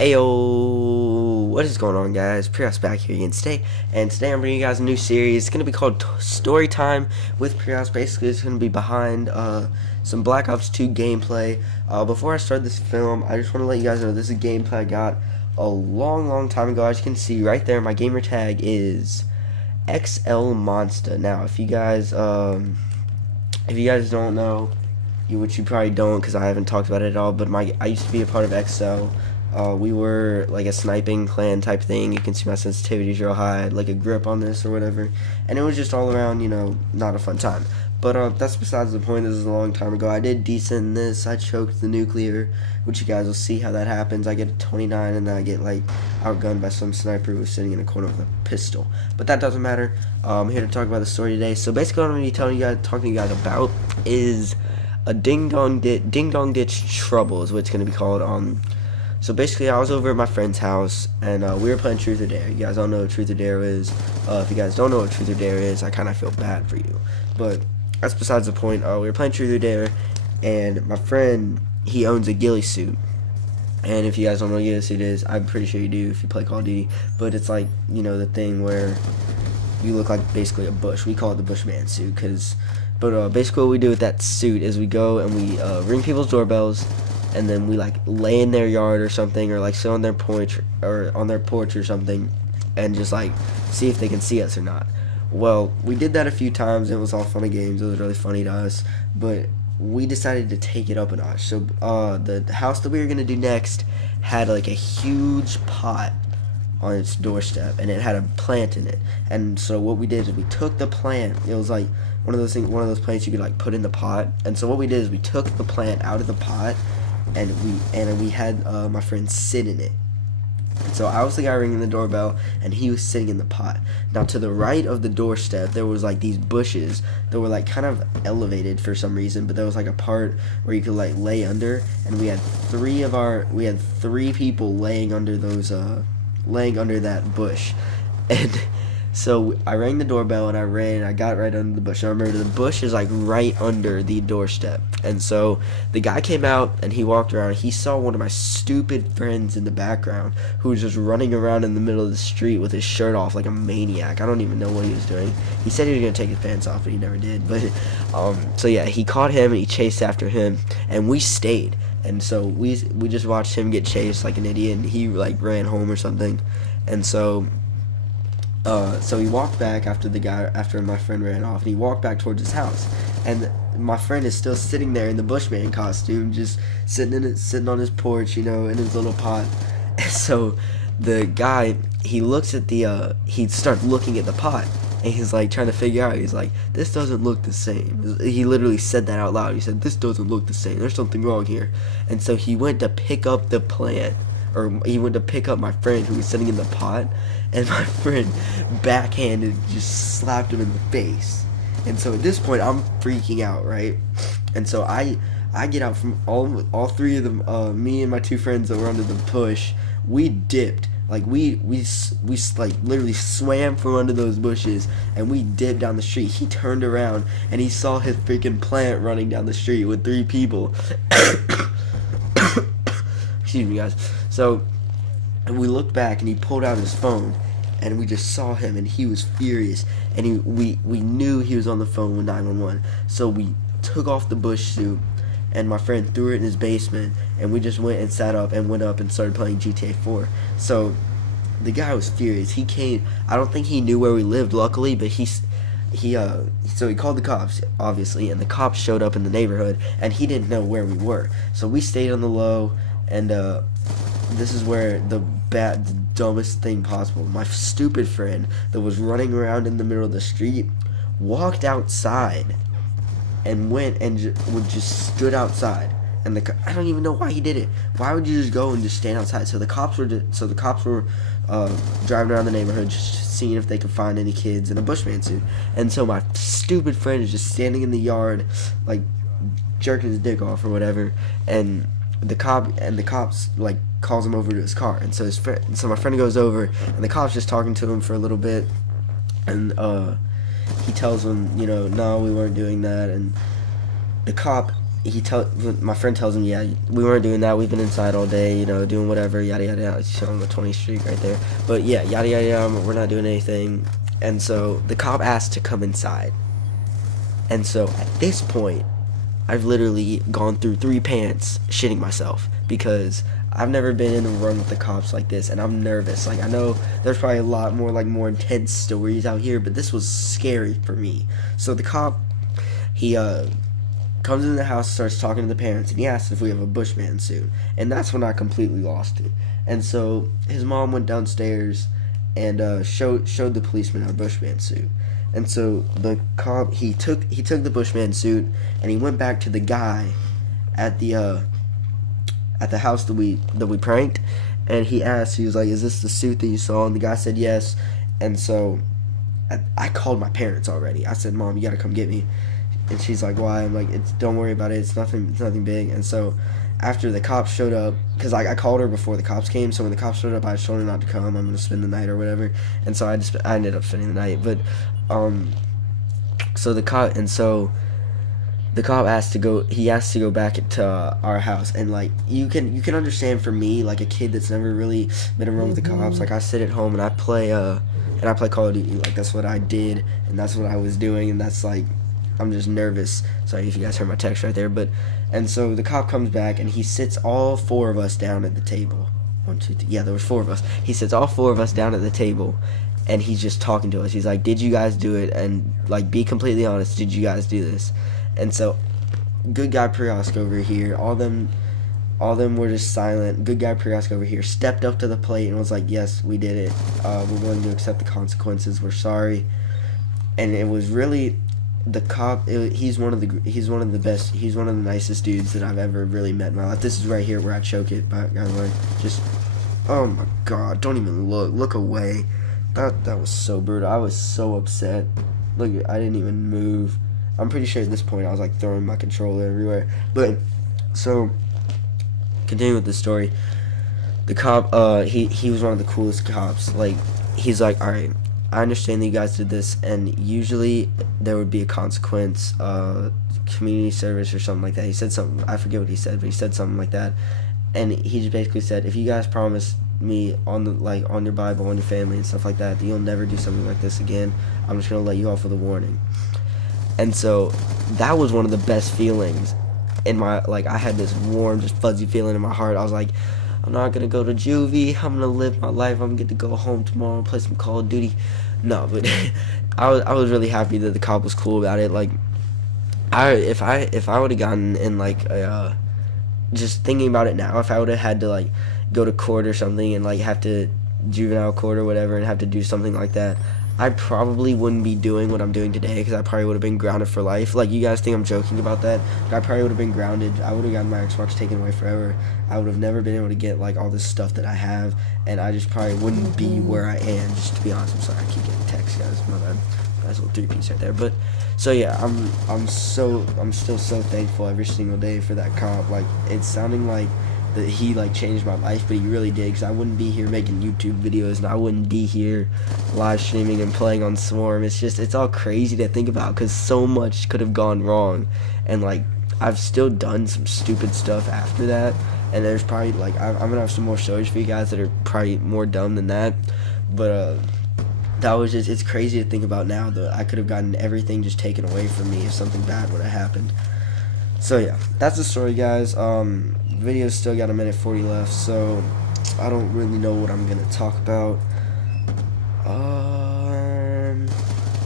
Ayo, what is going on, guys? Priosc back here again today, and today I'm bringing you guys a new series. It's gonna be called Story Time with Priosc. Basically, it's gonna be behind some Black Ops 2 gameplay. Before I start this film, I just want to let you guys know this is gameplay I got a long time ago. As you can see right there, my gamer tag is XL Monster. Now, if you guys don't know, which you probably don't because I haven't talked about it at all, but I used to be a part of XL. We were like a sniping clan type thing. You can see my sensitivity's real high. I had like a grip on this or whatever, and it was just all around, not a fun time. But that's besides the point. This is a long time ago. I did decent in this. I choked the nuclear, which you guys will see how that happens. I get a 29, and then I get like outgunned by some sniper who was sitting in a corner with a pistol. But that doesn't matter. I'm here to talk about the story today. So basically, what I'm going to be talking to you guys about is a ding dong ditch trouble is what it's going to be called. So basically, I was over at my friend's house, and we were playing Truth or Dare. You guys all know what Truth or Dare is. If you guys don't know what Truth or Dare is, I kind of feel bad for you. But that's besides the point. We were playing Truth or Dare, and my friend, he owns a ghillie suit. And if you guys don't know what a ghillie suit is, I'm pretty sure you do if you play Call of Duty. But it's like, the thing where you look like basically a bush. We call it the Bushman suit. Basically what we do with that suit is we go and we ring people's doorbells, and then we like lay in their yard or something, or like sit on their porch or something, and just like see if they can see us or not. Well, we did that a few times, and it was all fun and games. It was really funny to us, but we decided to take it up a notch. So the house that we were gonna do next had like a huge pot on its doorstep, and it had a plant in it. And so what we did is we took the plant. It was like one of those plants you could like put in the pot. And so what we did is we took the plant out of the pot, and we had my friend sit in it. And so I was the guy ringing the doorbell, and he was sitting in the pot. Now, to the right of the doorstep, there was like these bushes that were like kind of elevated for some reason, but there was like a part where you could like lay under, and we had three people laying under that bush. And so I rang the doorbell, and I got right under the bush. I remember the bush is like right under the doorstep. And so the guy came out, and he walked around. He saw one of my stupid friends in the background who was just running around in the middle of the street with his shirt off like a maniac. I don't even know what he was doing. He said he was going to take his pants off, but he never did. But so yeah, he caught him, and he chased after him, and we stayed. And so we just watched him get chased like an idiot, and he like ran home or something. And so he walked back after my friend ran off, and he walked back towards his house, and my friend is still sitting there in the Bushman costume, just sitting on his porch, in his little pot. And so the guy, he starts looking at the pot, and he's like trying to figure out, he's like, this doesn't look the same. He literally said that out loud. He said, this doesn't look the same. There's something wrong here. And so he went to pick up the plant, or he went to pick up my friend who was sitting in the pot, and my friend backhanded just slapped him in the face. And so at this point, I'm freaking out, right? And so I get out from all three of them, me and my two friends that were under the bush. We dipped, like we like literally swam from under those bushes, and we dipped down the street. He turned around, and he saw his freaking plant running down the street with three people. Excuse me, guys. So we looked back, and he pulled out his phone, and we just saw him, and he was furious, and we knew he was on the phone with 911. So we took off the bush suit, and my friend threw it in his basement, and we just went and sat up and went up and started playing GTA 4. So the guy was furious. He came. I don't think he knew where we lived, luckily, but so he called the cops, obviously, and the cops showed up in the neighborhood, and he didn't know where we were. So we stayed on the low, and this is where the dumbest thing possible. My stupid friend that was running around in the middle of the street walked outside and went and just stood outside. And I don't even know why he did it. Why would you just go and just stand outside? So the cops were driving around the neighborhood, just seeing if they could find any kids in a Bushman suit. And so my stupid friend is just standing in the yard, like jerking his dick off or whatever. And the cops like calls him over to his car. And so my friend goes over, and the cop's just talking to him for a little bit, and he tells him, no, we weren't doing that. And the cop my friend tells him, yeah, we weren't doing that. We've been inside all day, you know, doing whatever, yada yada yada. It's on the 20th Street right there. But yeah, yada yada yada. We're not doing anything. And so the cop asked to come inside. And so at this point, I've literally gone through 3 pants shitting myself because I've never been in a room with the cops like this, and I'm nervous. Like, I know there's probably a lot more, like, more intense stories out here, but this was scary for me. So the cop, he comes in the house, starts talking to the parents, and he asks if we have a Bushman suit. And that's when I completely lost it. And so his mom went downstairs and showed the policeman our Bushman suit. And so the cop, he took the Bushman suit, and he went back to the guy at the house that we pranked, and he asked, he was like, "Is this the suit that you saw?" And the guy said yes. And so I called my parents already. I said, "Mom, you gotta come get me." And she's like, "Why?" I'm like, "Don't worry about it. It's nothing big." And so after the cops showed up, because I called her before the cops came, so when the cops showed up, I told her not to come. I'm gonna spend the night or whatever. And so I ended up spending the night. But so the cop asked to go. He asked to go back to our house, and like you can understand, for me, like a kid that's never really been around with the cops. Like, I sit at home and I play Call of Duty. Like, that's what I did, and that's what I was doing, and that's like, I'm just nervous. Sorry if you guys heard my text right there, and so the cop comes back and he sits all 4 of us down at the table. 1, 2, 3. Yeah, there was 4 of us. He sits all 4 of us down at the table, and he's just talking to us. He's like, "Did you guys do it? And like, be completely honest. Did you guys do this?" And so, good guy Priosc over here, all them were just silent. Good guy Priosc over here stepped up to the plate and was like, "Yes, we did it. We're willing to accept the consequences. We're sorry." And it was really the cop. He's one of the best. He's one of the nicest dudes that I've ever really met in my life. This is right here where I choke it. By the way, just, oh my god! Don't even look away. That was so brutal. I was so upset. Look, I didn't even move. I'm pretty sure at this point I was like throwing my controller everywhere. But so, continuing with the story, the cop, he was one of the coolest cops. Like, he's like, "All right, I understand that you guys did this, and usually there would be a consequence, community service or something like that." He said something, I forget what he said, but he said something like that. And he just basically said, "If you guys promise me on your Bible, on your family and stuff like that, that you'll never do something like this again, I'm just gonna let you off with a warning." And so that was one of the best feelings in my, like, I had this warm, just fuzzy feeling in my heart. I was like, I'm not gonna go to juvie. I'm gonna live my life. I'm gonna get to go home tomorrow and play some Call of Duty. No, but I was really happy that the cop was cool about it. Like, if I would have gotten in like a, just thinking about it now, if I would have had to like go to court or something and like have to juvenile court or whatever and have to do something like that, I probably wouldn't be doing what I'm doing today, because I probably would have been grounded for life. Like, you guys think I'm joking about that, but I probably would have been grounded. I would have gotten my Xbox taken away forever. I would have never been able to get like all this stuff that I have, and I just probably wouldn't be where I am. Just to be honest, I'm sorry, I keep getting texts, guys. My bad. That's a little 3-piece right there. But so yeah, I'm still so thankful every single day for that cop. Like, it's sounding like that he like changed my life, but he really did, because I wouldn't be here making YouTube videos, and I wouldn't be here live streaming and playing on Swarm. It's all crazy to think about, because so much could have gone wrong, and like, I've still done some stupid stuff after that, and there's probably like, I'm gonna have some more stories for you guys that are probably more dumb than that, but that was just, it's crazy to think about now that I could have gotten everything just taken away from me if something bad would have happened. So yeah, that's the story, guys. Video's still got 1:40 left, so I don't really know what I'm gonna talk about.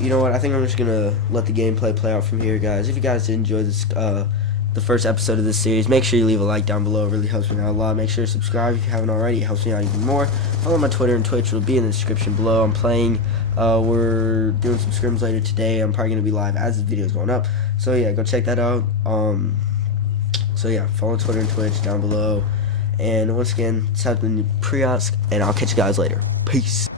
You know what? I think I'm just gonna let the gameplay play out from here, guys. If you guys did enjoy this, the first episode of this series, make sure you leave a like down below. It really helps me out a lot. Make sure to subscribe if you haven't already. It helps me out even more. Follow my Twitter and Twitch. Will be in the description below. I'm playing. We're doing some scrims later today. I'm probably gonna be live as the video's going up. So yeah, go check that out. So yeah, follow Twitter and Twitch down below. And once again, it's happening to Priosc, and I'll catch you guys later. Peace.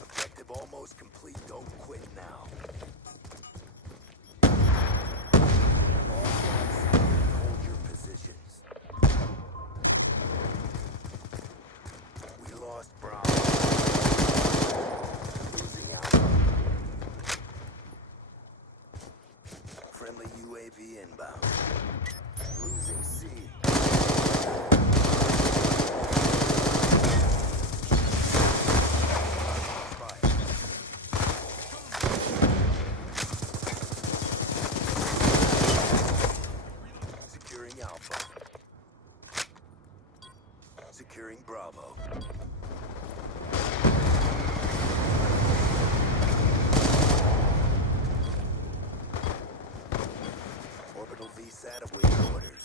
Objective almost complete. Don't quit now. Hold your positions. We lost Brown. Securing Alpha. Securing Bravo. Orbital VSAT awaiting orders.